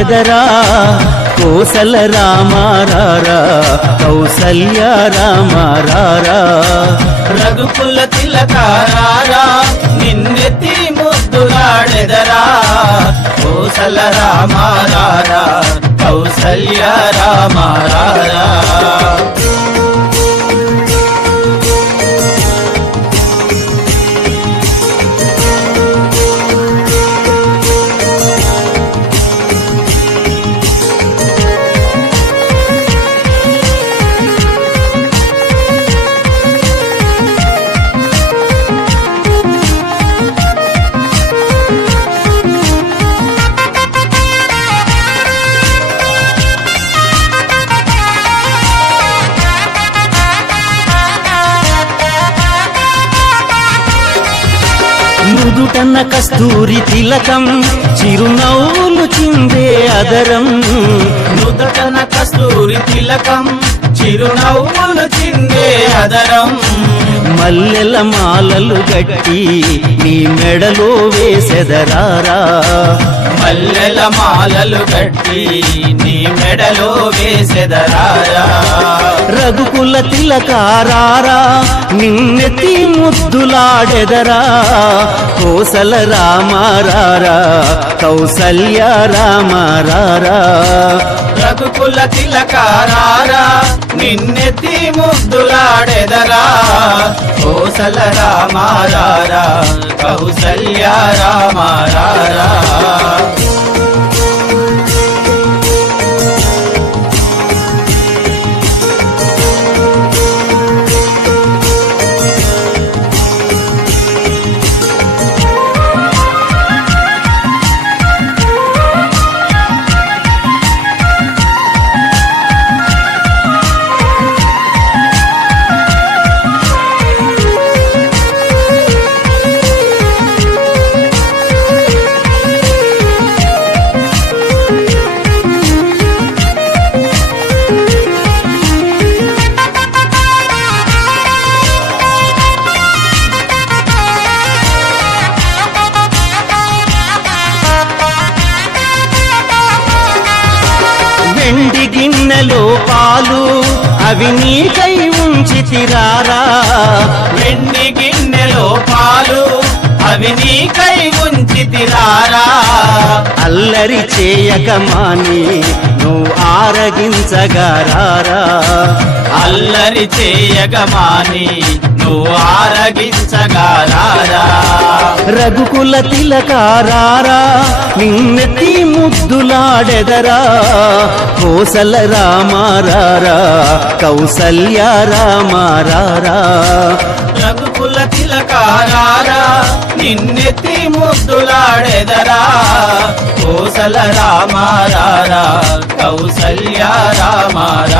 ముద్దులాడెదరా కోసల రామారారా కౌసల్య రామారారా రఘుకుల తిలకారారా నిన్నెత్తి ముద్దులాడెదరా కోసల రామారారా కౌసల్య రామారారా నుదుటన్న కస్తూరి తిలకం చిరునవ్వులు చిందే అదరం నుదుటన కస్తూరి తిలకం చిరునవ్వులు చిందే అదరం మల్లెల మాలలు గట్టి నీ మెడలో వేసెదరారా మల్లెల మాలలు కట్టి నీ మెడలో వేసెదరారా రఘుకుల తిలకారారా నిన్నెత్తి ముద్దులాడెదరా కోసల రామారారా కౌసల్య రామారారా రఘుకుల తిలకారారా నిన్నెత్తి ముద్దులాడెదరా కోసల రామారారా కౌసల్య రామారారా వెండి గిన్నెలో పాలు అవి నీకై ఉంచితిరారా వెండి గిన్నెలో పాలు అవి నీకై ఉంచితిరారా అల్లరి చేయక మాని నువ్వు ఆరగించగారారా అల్లరి చేయగమాని నువ్వు ఆరగించగారారా రఘుకుల తిలకారారా నిన్నెత్తి ముద్దులాడెదరా కోసల రామారారా కౌసల్య రామారారా రఘుకుల తిలకారారా నిన్నెత్తి ముద్దులాడెదరా కోసల రామారారా కౌసల్య రామారారా